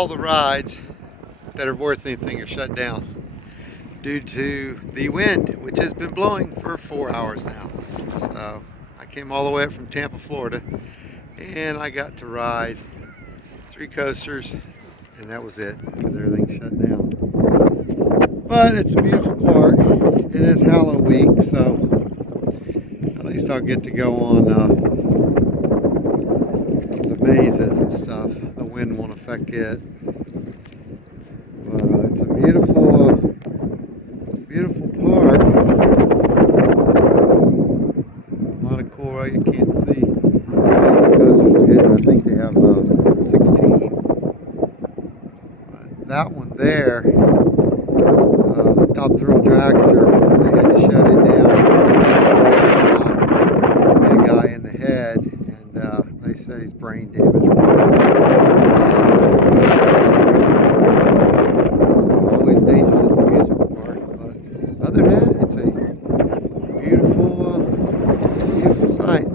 all the rides that are worth anything are shut down due to the wind, which has been blowing for 4 hours now. So I came all the way up from Tampa, Florida, and I got to ride 3 coasters, and that was it because everything's shut down. But it's a beautiful park. It is Halloween week, so at least I'll get to go on the mazes and stuff. The wind won't affect it. But it's a beautiful, beautiful park. A lot of cool. You can't see. Most of the coasters are hidden. I think they have 16. But that one there, Top Thrill Dragster, they had to shut it down because it hit a guy in the head, and they said he's brain damaged. So always dangerous at the amusement park. But other than that, it's a beautiful, beautiful sight.